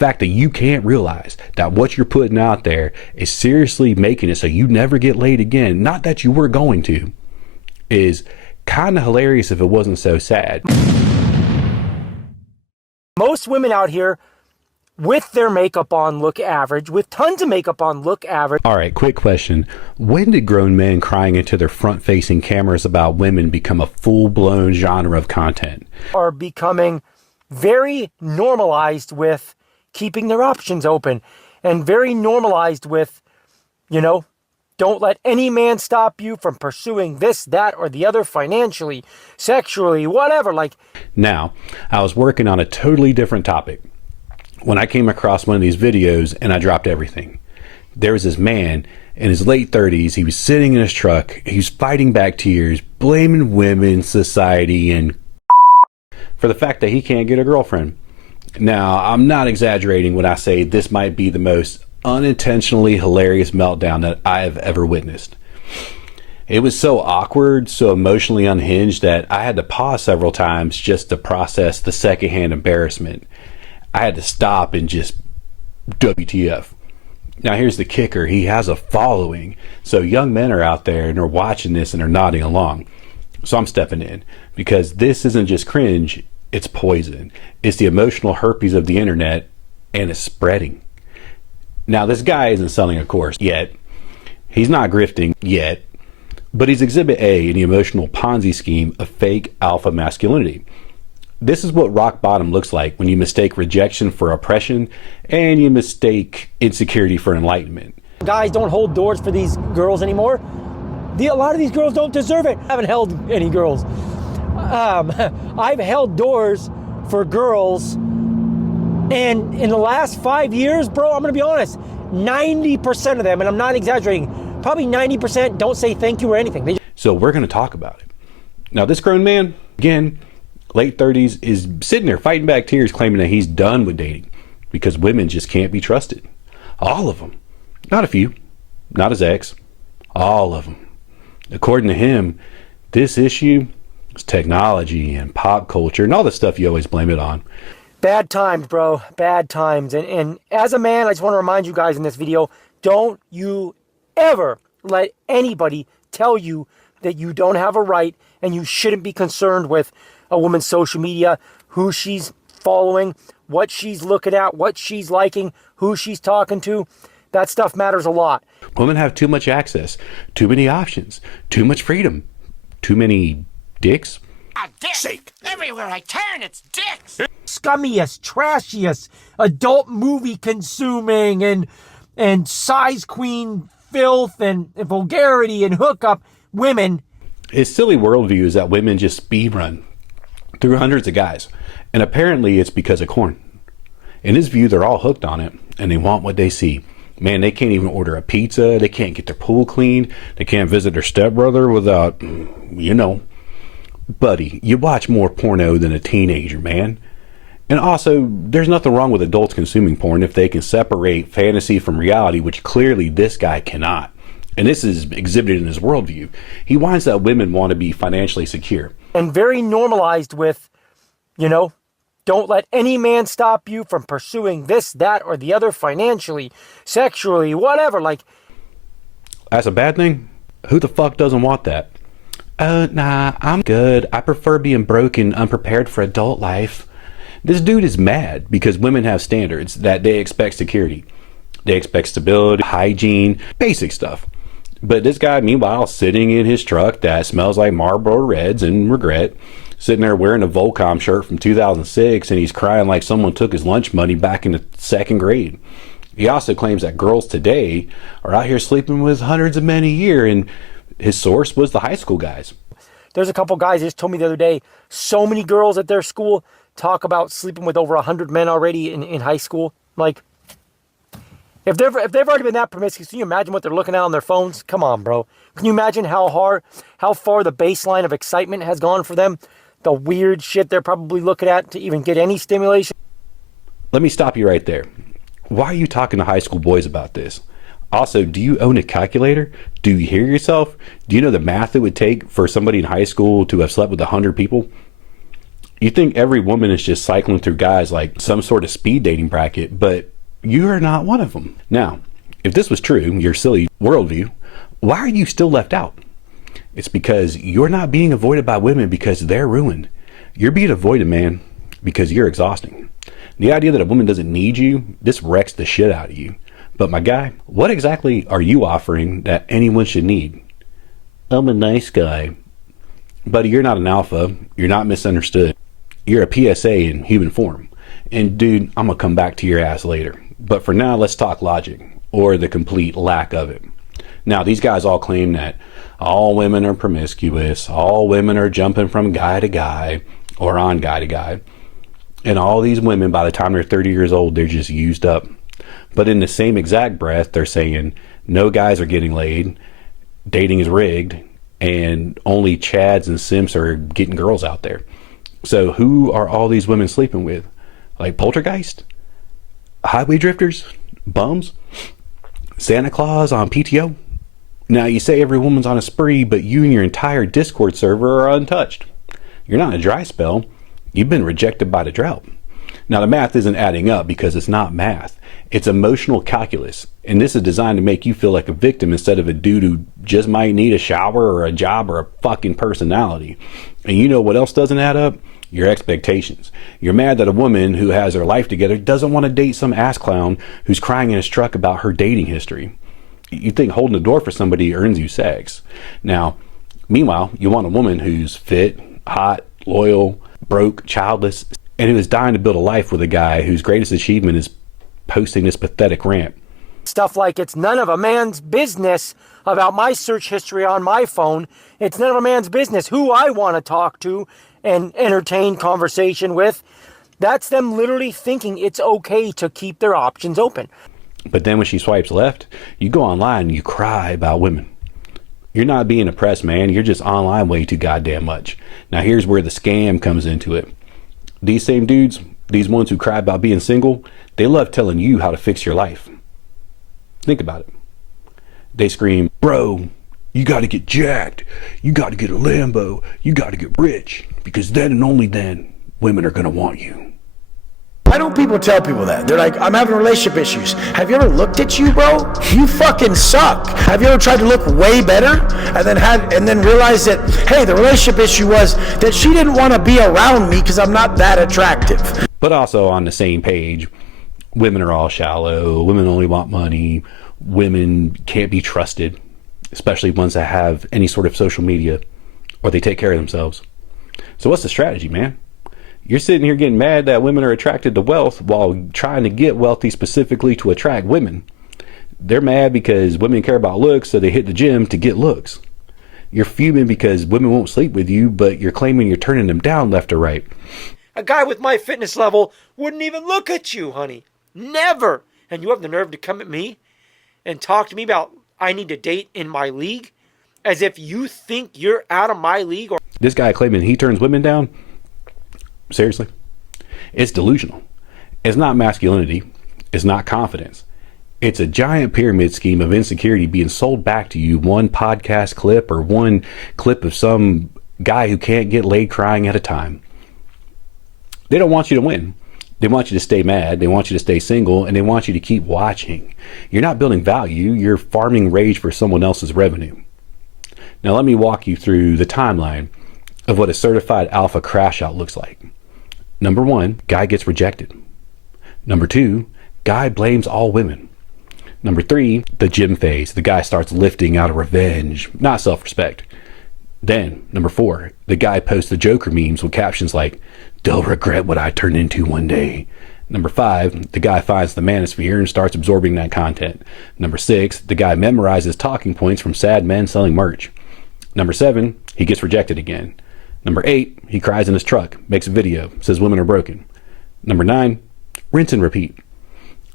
fact that you can't realize that what you're putting out there is seriously making it so you never get laid again, not that you were going to, is kind of hilarious if it wasn't so sad. Most women out here with their makeup on look average, with tons of makeup on look average. All right, quick question. When did grown men crying into their front-facing cameras about women become a full-blown genre of content? Are becoming very normalized with keeping their options open, and very normalized with, you know, don't let any man stop you from pursuing this, that, or the other financially, sexually, whatever. Like, now, I was working on a totally different topic when I came across one of these videos and I dropped everything. There was this man in his late 30s. He was sitting in his truck. He was fighting back tears, blaming women, society, and for the fact that he can't get a girlfriend. Now, I'm not exaggerating when I say this might be the most unintentionally hilarious meltdown that I have ever witnessed. It was so awkward, so emotionally unhinged that I had to pause several times just to process the secondhand embarrassment. I had to stop and just WTF. Now here's the kicker. He has a following. So young men are out there and are watching this and are nodding along. So I'm stepping in because this isn't just cringe, it's poison. It's the emotional herpes of the internet, and it's spreading. Now this guy isn't selling a course yet. He's not grifting yet, but he's exhibit A in the emotional Ponzi scheme of fake alpha masculinity. This is what rock bottom looks like when you mistake rejection for oppression and you mistake insecurity for enlightenment. guys don't hold doors for these girls anymore. A lot of these girls don't deserve it. I haven't held any girls. I've held doors for girls, and in the last 5 years, bro, I'm gonna be honest, 90% of them, and I'm not exaggerating, probably 90% don't say thank you or anything. So we're gonna talk about it. Now this grown man, again, late 30s, is sitting there fighting back tears, claiming that he's done with dating because women just can't be trusted. All of them. Not a few. Not his ex. All of them. According to him, this issue is technology and pop culture and all the stuff you always blame it on. Bad times, bro. Bad times. And as a man, I just want to remind you guys in this video, don't you ever let anybody tell you that you don't have a right and you shouldn't be concerned with a woman's social media, who she's following, what she's looking at, what she's liking, who she's talking to. That stuff matters a lot. Women have too much access, too many options, too much freedom, too many dicks. A dick! Shake. Everywhere I turn, it's dicks! Scummiest, trashiest, adult movie consuming and size queen filth and vulgarity and hookup women. His silly worldview is that women just speed run through hundreds of guys, and apparently it's because of corn. In his view, they're all hooked on it and they want what they see. Man, they can't even order a pizza, they can't get their pool cleaned, they can't visit their stepbrother without, you know. Buddy, you watch more porno than a teenager, man. And also, there's nothing wrong with adults consuming porn if they can separate fantasy from reality, which clearly this guy cannot. And this is exhibited in his worldview. He wants that women want to be financially secure. And very normalized with, you know, don't let any man stop you from pursuing this, that, or the other financially, sexually, whatever. Like, that's a bad thing? Who the fuck doesn't want that? Nah, I'm good. I prefer being broke and unprepared for adult life. This dude is mad because women have standards that they expect security. They expect stability, hygiene, basic stuff. But this guy, meanwhile, sitting in his truck that smells like Marlboro Reds and regret, sitting there wearing a Volcom shirt from 2006, and he's crying like someone took his lunch money back in the second grade. He also claims that girls today are out here sleeping with hundreds of men a year, and his source was the high school guys. There's a couple guys just told me the other day, so many girls at their school talk about sleeping with over 100 men already in high school. Like, if they've already been that promiscuous, can you imagine what they're looking at on their phones? Come on, bro. Can you imagine how far the baseline of excitement has gone for them? The weird shit they're probably looking at to even get any stimulation. Let me stop you right there. Why are you talking to high school boys about this? Also, do you own a calculator? Do you hear yourself? Do you know the math it would take for somebody in high school to have slept with 100 people? You think every woman is just cycling through guys like some sort of speed dating bracket, but you are not one of them. Now, if this was true, your silly worldview, why are you still left out? It's because you're not being avoided by women because they're ruined. You're being avoided, man, because you're exhausting. The idea that a woman doesn't need you, this wrecks the shit out of you. But my guy, what exactly are you offering that anyone should need? I'm a nice guy. Buddy, you're not an alpha. You're not misunderstood. You're a PSA in human form. And dude, I'm gonna come back to your ass later. But for now, let's talk logic, or the complete lack of it. Now, these guys all claim that all women are promiscuous, all women are jumping from guy to guy, or on guy to guy. And all these women, by the time they're 30 years old, they're just used up. But in the same exact breath, they're saying no guys are getting laid, dating is rigged, and only Chads and simps are getting girls out there. So who are all these women sleeping with? Like poltergeist? Highway drifters? Bums? Santa Claus on PTO? Now, you say every woman's on a spree, but you and your entire Discord server are untouched. You're not in a dry spell. You've been rejected by the drought. Now, the math isn't adding up because it's not math. It's emotional calculus. And this is designed to make you feel like a victim instead of a dude who just might need a shower or a job or a fucking personality. And you know what else doesn't add up? Your expectations. You're mad that a woman who has her life together doesn't want to date some ass clown who's crying in his truck about her dating history. You think holding the door for somebody earns you sex. Now, meanwhile, you want a woman who's fit, hot, loyal, broke, childless, and who is dying to build a life with a guy whose greatest achievement is posting this pathetic rant. Stuff like it's none of a man's business about my search history on my phone. It's none of a man's business who I want to talk to and entertain conversation with. That's them literally thinking it's okay to keep their options open. But then when she swipes left, you go online and you cry about women. You're not being oppressed, man. You're just online way too goddamn much. Now here's where the scam comes into it. These same dudes, these ones who cry about being single, they love telling you how to fix your life. Think about it. They scream, bro, you got to get jacked. You got to get a Lambo. You got to get rich. Because then and only then, women are going to want you. Why don't people tell people that? They're like, I'm having relationship issues. Have you ever looked at you, bro? You fucking suck. Have you ever tried to look way better and then realized that, hey, the relationship issue was that she didn't want to be around me because I'm not that attractive. But also on the same page, women are all shallow. Women only want money. Women can't be trusted, especially ones that have any sort of social media or they take care of themselves. So what's the strategy, man? You're sitting here getting mad that women are attracted to wealth while trying to get wealthy specifically to attract women. They're mad because women care about looks, so they hit the gym to get looks. You're fuming because women won't sleep with you, but you're claiming you're turning them down left or right. A guy with my fitness level wouldn't even look at you, honey. Never. And you have the nerve to come at me and talk to me about I need to date in my league as if you think you're out of my league. Or this guy claiming he turns women down? Seriously? It's delusional. It's not masculinity. It's not confidence. It's a giant pyramid scheme of insecurity being sold back to you, one podcast clip or one clip of some guy who can't get laid crying at a time. They don't want you to win. They want you to stay mad. They want you to stay single, and they want you to keep watching. You're not building value. You're farming rage for someone else's revenue. Now let me walk you through the timeline of what a certified alpha crashout looks like. Number 1, guy gets rejected. Number 2, guy blames all women. Number 3, the gym phase. The guy starts lifting out of revenge, not self-respect. Then, number 4, the guy posts the Joker memes with captions like, they'll regret what I turned into one day. Number 5, the guy finds the manosphere and starts absorbing that content. Number 6, the guy memorizes talking points from sad men selling merch. Number 7, he gets rejected again. Number 8, he cries in his truck, makes a video, says women are broken. Number 9, rinse and repeat.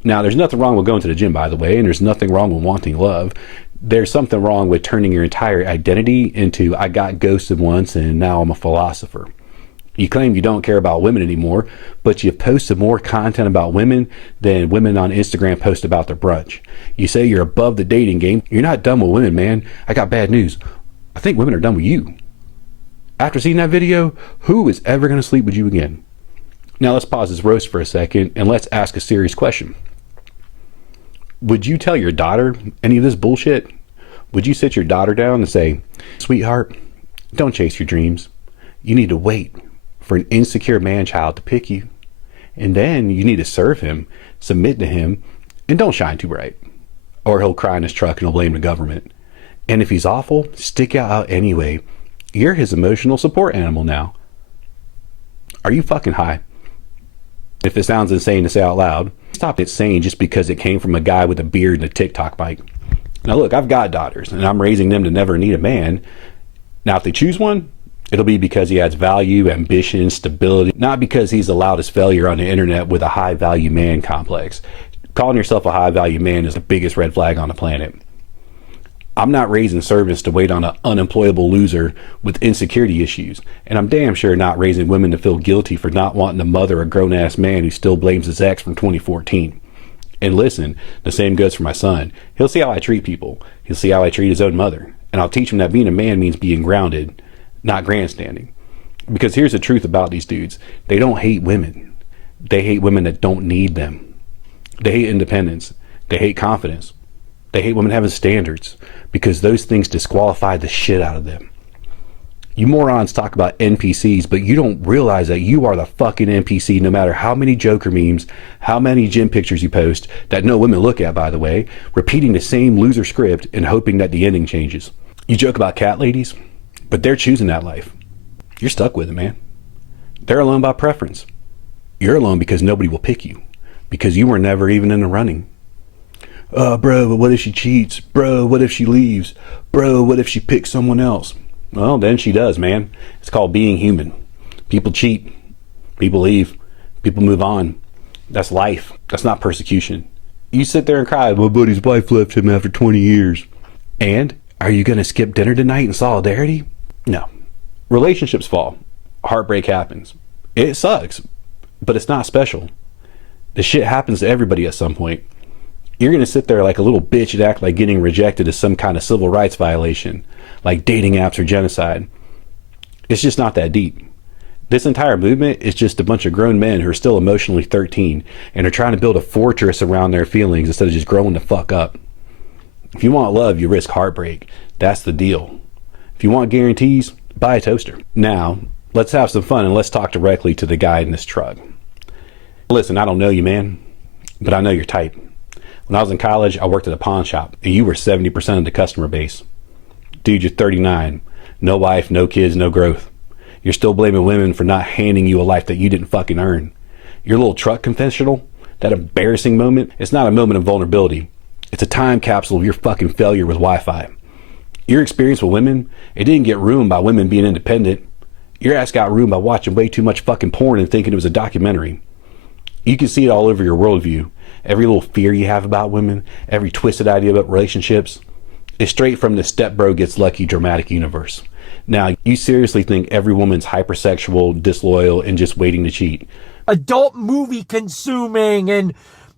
Now, there's nothing wrong with going to the gym, by the way, and there's nothing wrong with wanting love. There's something wrong with turning your entire identity into, I got ghosted once and now I'm a philosopher. You claim you don't care about women anymore, but you've posted more content about women than women on Instagram post about their brunch. You say you're above the dating game. You're not done with women, man. I got bad news. I think women are done with you. After seeing that video, who is ever going to sleep with you again? Now let's pause this roast for a second and let's ask a serious question. Would you tell your daughter any of this bullshit? Would you sit your daughter down and say, sweetheart, don't chase your dreams. You need to wait for an insecure man-child to pick you. And then you need to serve him, submit to him, and don't shine too bright. Or he'll cry in his truck and he'll blame the government. And if he's awful, stick out anyway. You're his emotional support animal now. Are you fucking high? If it sounds insane to say out loud, stop it saying just because it came from a guy with a beard and a TikTok mic. Now look, I've got daughters and I'm raising them to never need a man. Now if they choose one, it'll be because he adds value, ambition, stability, not because he's the loudest failure on the internet with a high value man complex. Calling yourself a high value man is the biggest red flag on the planet. I'm not raising servants to wait on an unemployable loser with insecurity issues. And I'm damn sure not raising women to feel guilty for not wanting to mother a grown-ass man who still blames his ex from 2014. And listen, the same goes for my son. He'll see how I treat people. He'll see how I treat his own mother. And I'll teach him that being a man means being grounded, not grandstanding. Because here's the truth about these dudes. They don't hate women. They hate women that don't need them. They hate independence. They hate confidence. They hate women having standards, because those things disqualify the shit out of them. You morons talk about NPCs, but you don't realize that you are the fucking NPC no matter how many Joker memes, how many gym pictures you post, that no women look at, by the way, repeating the same loser script and hoping that the ending changes. You joke about cat ladies, but they're choosing that life. You're stuck with it, man. They're alone by preference. You're alone because nobody will pick you, because you were never even in the running. Bro, but what if she cheats? Bro, what if she leaves? Bro, what if she picks someone else? Well, then she does, man. It's called being human. People cheat. People leave. People move on. That's life. That's not persecution. You sit there and cry, my buddy's wife left him after 20 years. And are you going to skip dinner tonight in solidarity? No. Relationships fall. Heartbreak happens. It sucks, but it's not special. The shit happens to everybody at some point. You're going to sit there like a little bitch and act like getting rejected is some kind of civil rights violation, like dating apps or genocide. It's just not that deep. This entire movement is just a bunch of grown men who are still emotionally 13 and are trying to build a fortress around their feelings instead of just growing the fuck up. If you want love, you risk heartbreak. That's the deal. If you want guarantees, buy a toaster. Now, let's have some fun and let's talk directly to the guy in this truck. Listen, I don't know you, man, but I know your type. When I was in college, I worked at a pawn shop, and you were 70% of the customer base. Dude, you're 39. No wife, no kids, no growth. You're still blaming women for not handing you a life that you didn't fucking earn. Your little truck confessional, that embarrassing moment, it's not a moment of vulnerability. It's a time capsule of your fucking failure with Wi-Fi. Your experience with women, it didn't get ruined by women being independent. Your ass got ruined by watching way too much fucking porn and thinking it was a documentary. You can see it all over your worldview. Every little fear you have about women, every twisted idea about relationships, is straight from the stepbro gets lucky dramatic universe. Now, you seriously think every woman's hypersexual, disloyal, and just waiting to cheat? Adult movie consuming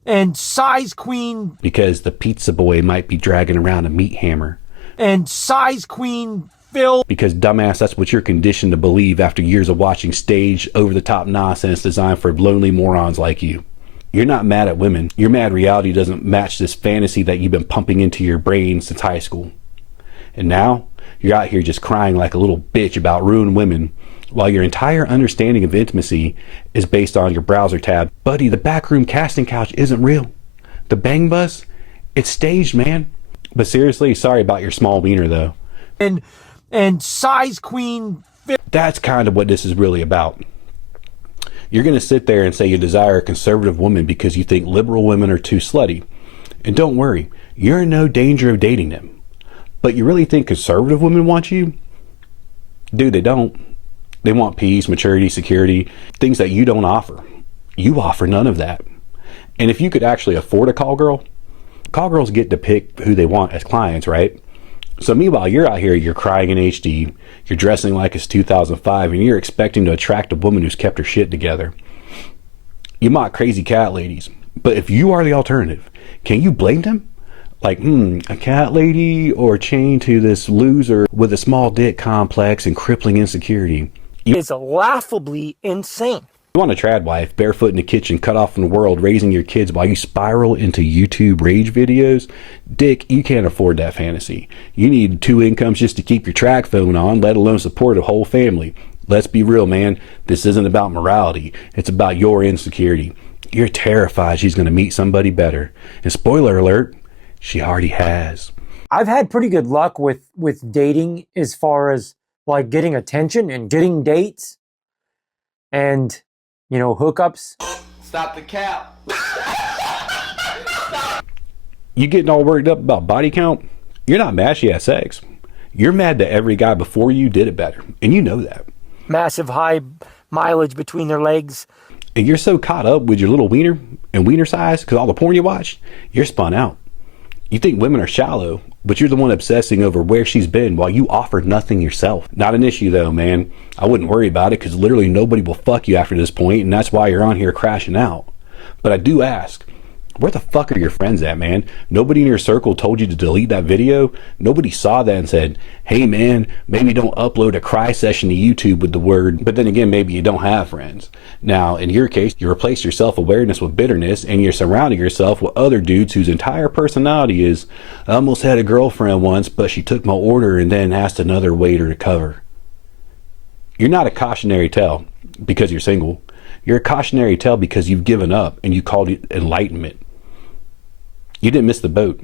and size queen. Because the pizza boy might be dragging around a meat hammer. And size queen Phil. Because dumbass, that's what you're conditioned to believe after years of watching staged, over-the-top nonsense designed for lonely morons like you. You're not mad at women. You're mad reality doesn't match this fantasy that you've been pumping into your brain since high school. And now, you're out here just crying like a little bitch about ruined women, while your entire understanding of intimacy is based on your browser tab. Buddy, the backroom casting couch isn't real. The bang bus, it's staged, man. But seriously, sorry about your small wiener, though. And size queen Phil. That's kind of what this is really about. You're going to sit there and say you desire a conservative woman because you think liberal women are too slutty. And don't worry, you're in no danger of dating them. But you really think conservative women want you? Dude, they don't. They want peace, maturity, security, things that you don't offer. You offer none of that. And if you could actually afford a call girls get to pick who they want as clients, right? So meanwhile, you're out here, you're crying in HD, you're dressing like it's 2005, and you're expecting to attract a woman who's kept her shit together. You mock crazy cat ladies, but if you are the alternative, can you blame them? Like, a cat lady or chained to this loser with a small dick complex and crippling insecurity. Is laughably insane. You want a trad wife, barefoot in the kitchen, cut off from the world, raising your kids while you spiral into YouTube rage videos? Dick, you can't afford that fantasy. You need 2 incomes just to keep your track phone on, let alone support a whole family. Let's be real, man. This isn't about morality. It's about your insecurity. You're terrified she's going to meet somebody better. And spoiler alert, she already has. I've had pretty good luck with dating as far as like getting attention and getting dates and, you know, hookups. Stop the cap. You getting all worked up about body count? You're not mad she has sex. You're mad that every guy before you did it better. And you know that. Massive high mileage between their legs. And you're so caught up with your little wiener and wiener size because all the porn you watched, you're spun out. You think women are shallow, but you're the one obsessing over where she's been while you offered nothing yourself. Not an issue though, man. I wouldn't worry about it because literally nobody will fuck you after this point, and that's why you're on here crashing out. But I do ask, where the fuck are your friends at, man? Nobody in your circle told you to delete that video? Nobody saw that and said, hey man, maybe don't upload a cry session to YouTube with the word, but then again, maybe you don't have friends. Now, in your case, you replace your self-awareness with bitterness, and you're surrounding yourself with other dudes whose entire personality is, I almost had a girlfriend once, but she took my order and then asked another waiter to cover. You're not a cautionary tale because you're single. You're a cautionary tale because you've given up and you called it enlightenment. You didn't miss the boat.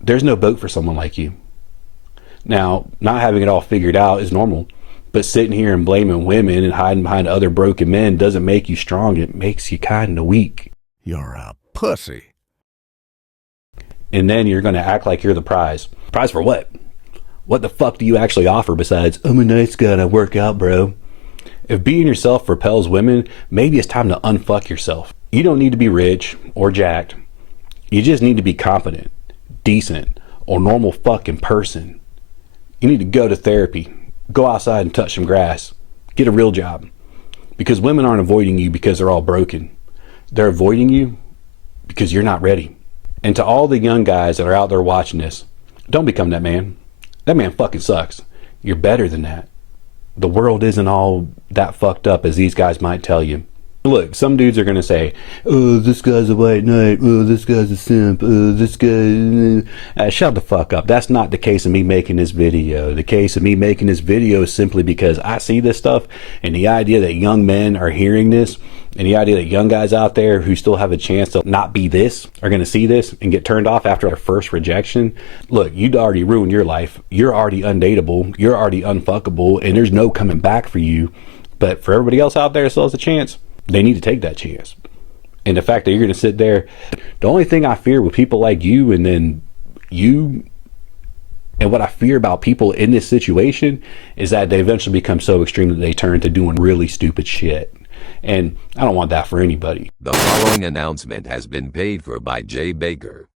There's no boat for someone like you. Now, not having it all figured out is normal, but sitting here and blaming women and hiding behind other broken men doesn't make you strong. It makes you kind of weak. You're a pussy. And then you're going to act like you're the prize. Prize for what? What the fuck do you actually offer besides, I'm a nice guy and I work out, bro? If being yourself repels women, maybe it's time to unfuck yourself. You don't need to be rich or jacked. You just need to be competent, decent, or normal fucking person. You need to go to therapy, go outside and touch some grass, get a real job. Because women aren't avoiding you because they're all broken. They're avoiding you because you're not ready. And to all the young guys that are out there watching this, don't become that man. That man fucking sucks. You're better than that. The world isn't all that fucked up as these guys might tell you. Look, some dudes are going to say, oh, this guy's a white knight. Oh, this guy's a simp. Oh, this guy... shut the fuck up. That's not the case of me making this video. The case of me making this video is simply because I see this stuff, and the idea that young men are hearing this, and the idea that young guys out there who still have a chance to not be this are going to see this and get turned off after their first rejection. Look, you'd already ruined your life. You're already undateable. You're already unfuckable, and there's no coming back for you. But for everybody else out there that still has a chance, they need to take that chance. And the fact that you're going to sit there, the only thing I fear with people like you and then you, and what I fear about people in this situation is that they eventually become so extreme that they turn to doing really stupid shit. And I don't want that for anybody. The following announcement has been paid for by Jay Baker.